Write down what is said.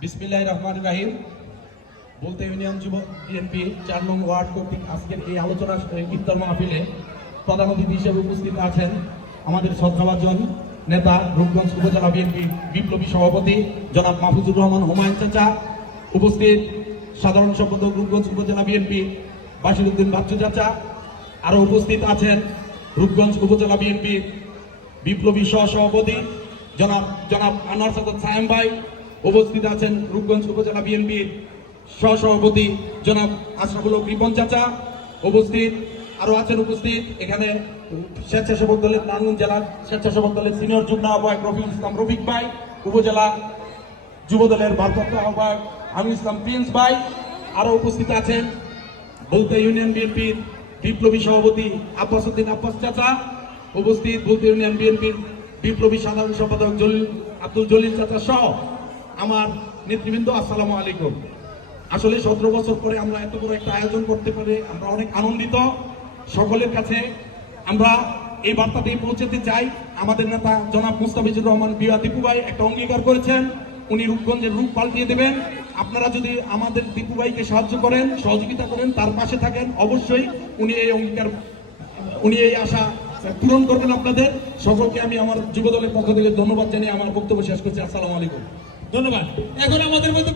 বিসমিল্লাহ রহমান রাহিম। বলতে ইউনিয়ন যুব বিএনপি চার নং ওয়ার্ড কর্তৃক আজকের এই আলোচনা ইফতার মাহফিলে প্রধান অতিথি হিসেবে উপস্থিত আছেন আমাদের শ্রদ্ধাভাজন নেতা রূপগঞ্জ উপজেলা বিএনপি বিপ্লবী সভাপতি জনাব মাহফুজুর রহমান হুমায়ুন চাচা, উপস্থিত সাধারণ সম্পাদক রূপগঞ্জ উপজেলা বিএনপি বাসিরুদ্দিন বাচ্চু চাচা, আরও উপস্থিত আছেন রূপগঞ্জ উপজেলা বিএনপির বিপ্লবী সহ সভাপতি জনাব জনাব আনোয়ার সাদত সায়েম ভাই উপস্থিত আছেন রূপগঞ্জ উপজেলা বিএনপির সহসভাপতি জনাব আশরাফুল রিপন চাচা। উপস্থিত, আরও আছেন উপস্থিত, এখানে স্বেচ্ছাসেবক দলের নারায়ণগঞ্জ জেলার স্বেচ্ছাসেবক দলের সিনিয়র যুগ্ম আহ্বায়ক রফিকুল ইসলাম রফিক ভাই, উপজেলা যুব দলের ভারপ্রাপ্ত আহ্বায়ক আমির ইসলাম প্রিন্স ভাই, আরও উপস্থিত আছেন বলতে ইউনিয়ন বিএনপির বিপ্লবী সভাপতি আব্বাস উদ্দিন আব্বাস চাচা, উপস্থিত বলতে ইউনিয়ন বিএনপির বিপ্লবী সাধারণ সম্পাদক জলিল, আব্দুল জলিল চাচা সহ আমার নেতৃবৃন্দ, আসসালামু আলাইকুম। আসলে সতেরো বছর পরে আমরা এত বড় একটা আয়োজন করতে পারে, আমরা অনেক আনন্দিত। সকলের কাছে আমরা এই বার্তাটি পৌঁছাতে চাই। আমাদের নেতা জনাব মুস্তাফিজুর রহমান বিয়া দীপু ভাই একটা অঙ্গীকার করেছেন। উনি রূপগঞ্জের রূপ পাল্টিয়ে দেবেন। আপনারা যদি আমাদের দীপু ভাইকে সাহায্য করেন, সহযোগিতা করেন, তার পাশে থাকেন, অবশ্যই উনি এই অঙ্গীকার, উনি এই আশা পূরণ করবেন আপনাদের। সকলকে আমি আমার যুব দলের পক্ষ থেকে ধন্যবাদ জানিয়ে আমার বক্তব্য শেষ করছি। আসসালামু আলাইকুম। ধন্যবাদ। এখন আমাদের মধ্যে